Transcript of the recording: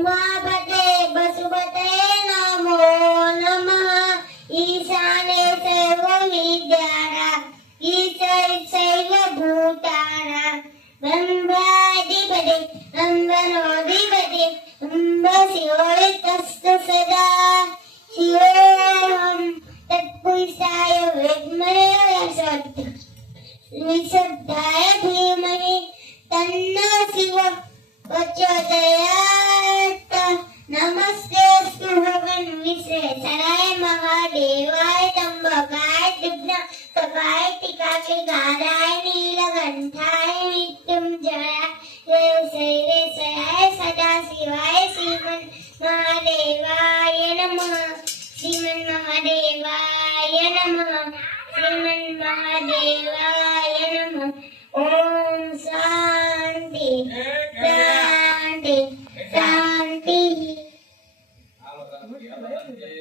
उमापते वसुपते नमो नमः ईशाने सर्वविद्यानां ईशैव भूतानां ब्रह्माधिपते ब्रह्मणोऽधिपते शिवोऽस्तु सदा शिवोऽहं तत्पुरुषाय विद्महे विशुद्धाय धीमहि तन्नो शिवः प्रचोदयात्। नमस्तेऽस्तु भगवन् विश्वेश्वराय महादेवाय त्र्यम्बकाय त्रिपुराय टीकाकृताय नीलकण्ठाय मृत्युञ्जयाय सर्वेश्वराय सदाशिवाय श्रीमन्महादेवाय नमः। श्रीमन्महादेवाय नमः। श्रीमन्महादेवाय